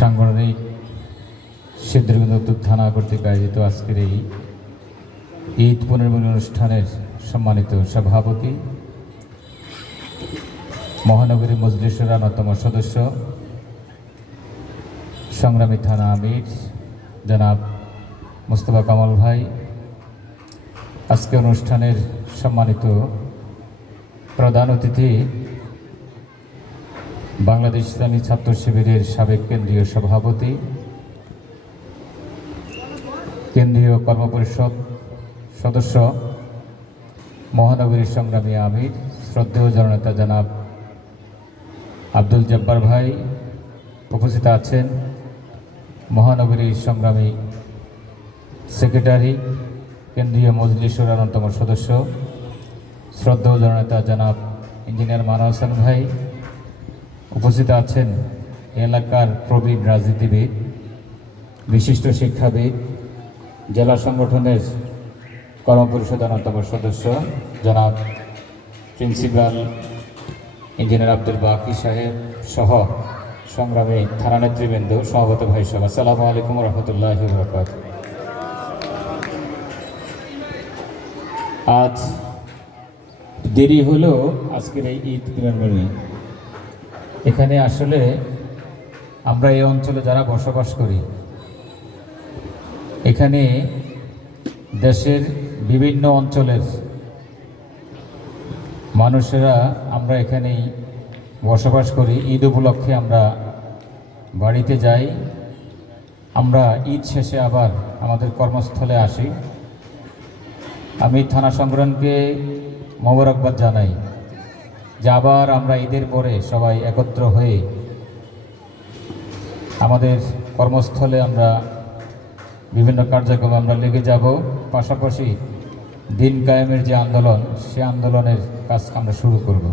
সাংগঠনিক সিদ্ধিরগঞ্জ উত্তর থানা কর্তৃক আয়োজিত আজকের এই ঈদ পুনর্মিলন অনুষ্ঠানের সম্মানিত সভাপতি, মহানগরী মজলিসের অন্যতম সদস্য, সংগ্রামী থানা আমির জনাব মোস্তফা কামাল ভাই, আজকে অনুষ্ঠানের সম্মানিত প্রধান অতিথি বাংলাদেশ ইসলামী ছাত্র শিবিরের সাবেক কেন্দ্রীয় সভাপতি, কেন্দ্রীয় কর্মপরিষদ সদস্য, মহানগরীর সংগ্রামী আমির শ্রদ্ধেয় জননেতা জনাব আব্দুল জব্বার ভাই, উপস্থিত আছেন মহানগরীর সংগ্রামী সেক্রেটারি, কেন্দ্রীয় মজলিসের অন্যতম সদস্য, শ্রদ্ধেয় জননেতা জনাব ইঞ্জিনিয়ার মানা হোসেন ভাই, উপস্থিত আছেন এলাকার প্রবীণ রাজনীতিবিদ, বিশিষ্ট শিক্ষাবিদ, জেলা সংগঠনের কর্মপরিষদ অন্যতম সদস্য জনাব প্রিন্সিপাল ইঞ্জিনিয়ার আব্দুল বাকি সাহেব সহ সংগ্রামী থানা নেতৃবৃন্দ, সভাপতি ভাই সহ, আসসালামু আলাইকুম রহমতুল্লাহি ওয়া বারাকাতুহু। আজ দেরি হলো আজকের এই ঈদ পুনর্মিলনী। এখানে আসলে আমরা এই অঞ্চলে যারা বসবাস করি, এখানে দেশের বিভিন্ন অঞ্চলের মানুষেরা আমরা এখানেই বসবাস করি। ঈদ উপলক্ষে আমরা বাড়িতে যাই, আমরা ঈদ শেষে আবার আমাদের কর্মস্থলে আসি। আমি থানা সংগঠনকে মোবারকবাদ জানাই যে আবার আমরা ঈদের পরে সবাই একত্র হয়ে আমাদের কর্মস্থলে আমরা বিভিন্ন কার্যক্রমে আমরা লেগে যাব। পাশাপাশি দিন কায়েমের যে আন্দোলন, সে আন্দোলনের কাজ আমরা শুরু করব।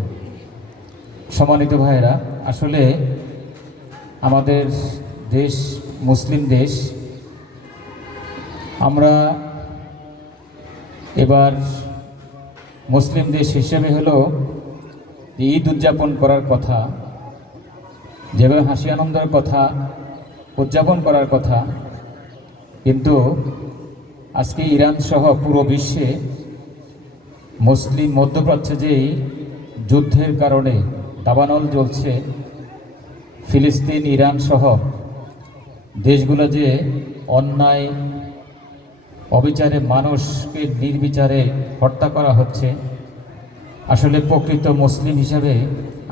সম্মানিত ভাইয়েরা, আসলে আমাদের দেশ মুসলিম দেশ, আমরা এবার মুসলিম দেশ হিসেবে হলো ঈদ উদযাপন করার কথা, যেভাবে হাসি আনন্দের কথা উদযাপন করার কথা, কিন্তু আজকে ইরান সহ পুরো বিশ্বে মুসলিম মধ্যপ্রাচ্যে যেই যুদ্ধের কারণে দাবানল জ্বলছে, ফিলিস্তিন, ইরান সহ দেশগুলো যে অন্যায় অবিচারে মানুষকে নির্বিচারে হত্যা করা হচ্ছে, আসলে প্রকৃত মুসলিম হিসাবে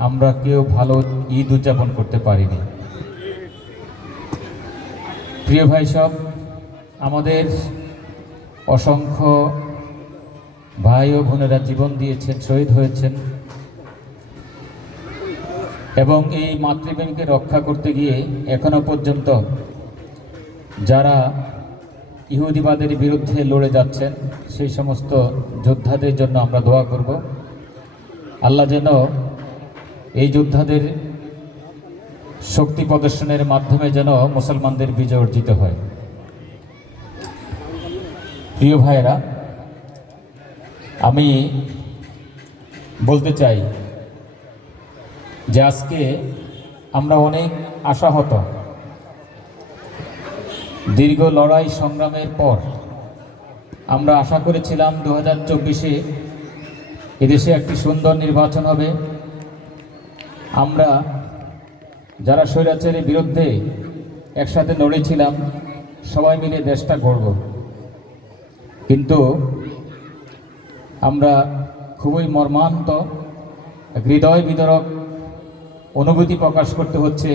আমরা কেউ ভালো ঈদ উদযাপন করতে পারিনি। প্রিয় ভাই সব, আমাদের অসংখ্য ভাই ও বোনেরা জীবন দিয়েছেন, শহীদ হয়েছেন, এবং এই মাতৃভূমিকে রক্ষা করতে গিয়ে এখনো পর্যন্ত যারা ইহুদিবাদের বিরুদ্ধে লড়ে যাচ্ছেন, সেই সমস্ত যোদ্ধাদের জন্য আমরা দোয়া করব। আল্লাহ যেন এই যোদ্ধাদের শক্তি প্রদর্শনের মাধ্যমে যেন মুসলমানদের বিজয় অর্জিত হয়। প্রিয় ভাইয়েরা, আমি বলতে চাই যে আজকে আমরা অনেক আশাহত। দীর্ঘ লড়াই সংগ্রামের পর আমরা আশা করেছিলাম 2024-এ এদেশে একটি সুন্দর নির্বাচন হবে। আমরা যারা স্বৈরাচারের বিরুদ্ধে একসাথে লড়েছিলাম, সবাই মিলে দেশটা গড়ব, কিন্তু আমরা খুবই মর্মান্ত, হৃদয় বিদারক অনুভূতি প্রকাশ করতে হচ্ছে।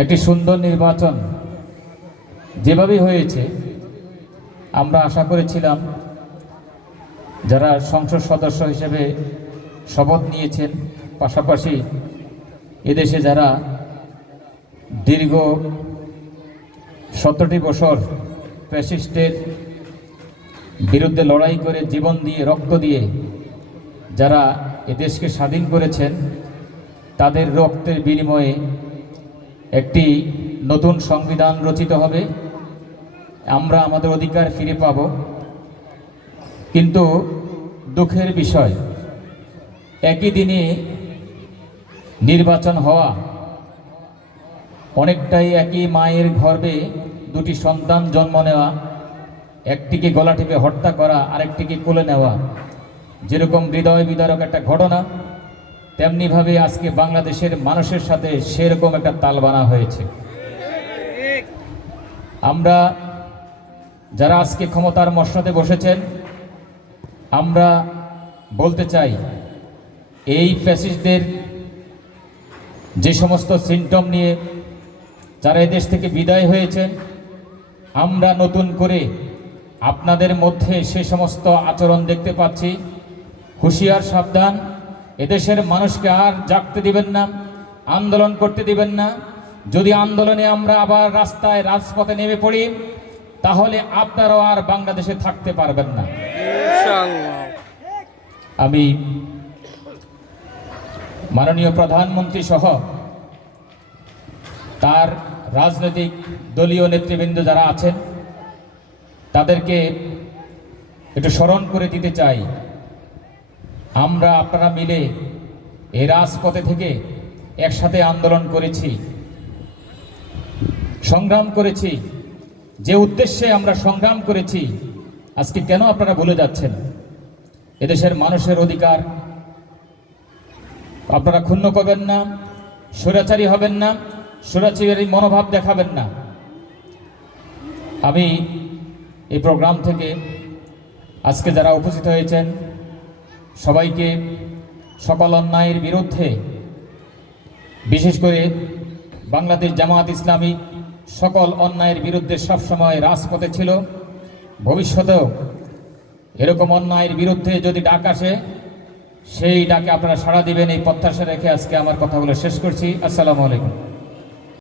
একটি সুন্দর নির্বাচন যেভাবে হয়েছে, আমরা আশা করেছিলাম যারা সংসদ সদস্য হিসেবে শপথ নিয়েছেন, পাশাপাশি এদেশে যারা দীর্ঘ 17টি বছর ফ্যাসিস্টের বিরুদ্ধে লড়াই করে জীবন দিয়ে রক্ত দিয়ে যারা এদেশকে স্বাধীন করেছেন, তাদের রক্তের বিনিময়ে একটি নতুন সংবিধান রচিত হবে, আমরা আমাদের অধিকার ফিরে পাব। কিন্তু দুঃখের বিষয়, একই দিনে নির্বাচন হওয়া অনেকটাই একই মায়ের গর্ভে দুটি সন্তান জন্ম নেওয়া, একটিকে গলা টিপে হত্যা করা, আরেকটিকে কোলে নেওয়া, যেরকম হৃদয় বিদারক একটা ঘটনা, তেমনিভাবে আজকে বাংলাদেশের মানুষের সাথে সেরকম একটা তালবানা হয়েছে। আমরা যারা আজকে ক্ষমতার মসনদে বসেছেন, আমরা বলতে চাই এই ফ্যাসিস্টদের যে সমস্ত সিমটম নিয়ে যারা এদেশ থেকে বিদায় হয়েছেন, আমরা নতুন করে আপনাদের মধ্যে সে সমস্ত আচরণ দেখতে পাচ্ছি। হুঁশিয়ার, সাবধান, এদেশের মানুষকে আর জাগতে দিবেন না, আন্দোলন করতে দিবেন না। যদি আন্দোলনে আমরা আবার রাস্তায় রাজপথে নেমে পড়ি, তাহলে আপনারাও আর বাংলাদেশে থাকতে পারবেন না। আমি মাননীয় প্রধানমন্ত্রী সহ তার রাজনৈতিক দলীয় নেতৃবৃন্দ যারা আছেন, তাদেরকে একটু স্মরণ করে দিতে চাই, আমরা আপনারা মিলে এই রাজপথে থেকে একসাথে আন্দোলন করেছি, সংগ্রাম করেছি। যে উদ্দেশ্যে আমরা সংগ্রাম করেছি, আজকে কেন আপনারা ভুলে যাচ্ছেন? এদেশের মানুষের অধিকার আপনারা ক্ষুণ্ণ করবেন না, স্বৈরাচারী হবেন না, স্বৈরাচারী মনোভাব দেখাবেন না। আমি এই প্রোগ্রাম থেকে আজকে যারা উপস্থিত হয়েছেন সবাইকে সকল অন্যায়ের বিরুদ্ধে, বিশেষ করে বাংলাদেশ জামায়াত ইসলামী সকল অন্যায়ের বিরুদ্ধে সবসময় রাজপথে ছিল, ভবিষ্যতেও এরকম অন্যায়ের বিরুদ্ধে যদি ডাক আসে, সেই ডাকে আপনারা সাড়া দিবেন, এই প্রত্যাশা রেখে আজকে আমার কথাগুলো শেষ করছি। আসসালামু আলাইকুম।